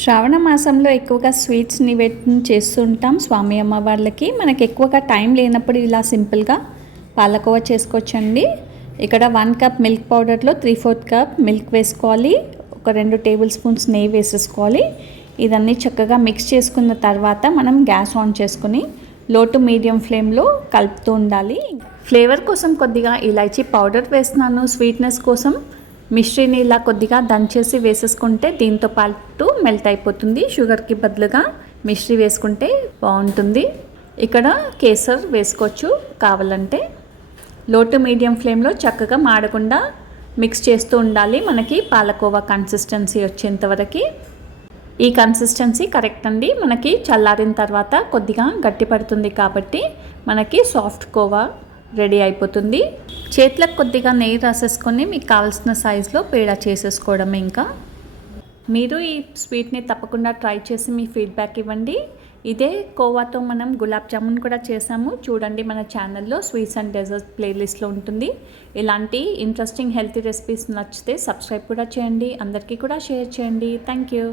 శ్రావణ మాసంలో ఎక్కువగా స్వీట్స్ నివేదన చేస్తుంటాం స్వామి అమ్మవార్లకి. మనకి ఎక్కువగా టైం లేనప్పుడు ఇలా సింపుల్గా పాలకోవా చేసుకోవచ్చండి. ఇక్కడ 1 కప్ మిల్క్ పౌడర్లో 3/4 కప్ మిల్క్ వేసుకోవాలి. ఒక 2 టేబుల్ స్పూన్స్ నెయ్యి వేసేసుకోవాలి. ఇదన్నీ చక్కగా మిక్స్ చేసుకున్న తర్వాత మనం గ్యాస్ ఆన్ చేసుకుని లో టు మీడియం ఫ్లేమ్లో కలుపుతూ ఉండాలి. ఫ్లేవర్ కోసం కొద్దిగా ఇలాచీ పౌడర్ వేస్తున్నాను. స్వీట్నెస్ కోసం మిశ్రీని ఇలా కొద్దిగా దంచేసి వేసేసుకుంటే దీంతో పాటు మెల్ట్ అయిపోతుంది. షుగర్కి బదులుగా మిశ్రీ వేసుకుంటే బాగుంటుంది. ఇక్కడ కేసర్ వేసుకోవచ్చు కావాలంటే. లో టు మీడియం ఫ్లేమ్లో చక్కగా మాడకుండా మిక్స్ చేస్తూ ఉండాలి. మనకి పాలకోవా కన్సిస్టెన్సీ వచ్చేంతవరకు. ఈ కన్సిస్టెన్సీ కరెక్ట్ అండి. మనకి చల్లారిన తర్వాత కొద్దిగా గట్టి పడుతుంది కాబట్టి మనకి సాఫ్ట్ కోవా రెడీ అయిపోతుంది. చేతులకు కొద్దిగా నెయ్యి రాసేసుకొని మీకు కావాల్సిన సైజులో పేడా చేసేసుకోవడం. ఇంకా మీరు ఈ స్వీట్ని తప్పకుండా ట్రై చేసి మీ ఫీడ్బ్యాక్ ఇవ్వండి. ఇదే కోవాతో మనం గులాబ్ జామున్ కూడా చేసాము. చూడండి, మన ఛానల్లో స్వీట్స్ అండ్ డెజర్ట్ ప్లేలిస్ట్లో ఉంటుంది. ఇలాంటి ఇంట్రెస్టింగ్ హెల్తీ రెసిపీస్ నచ్చితే సబ్స్క్రైబ్ కూడా చేయండి. అందరికీ కూడా షేర్ చేయండి. Thank you.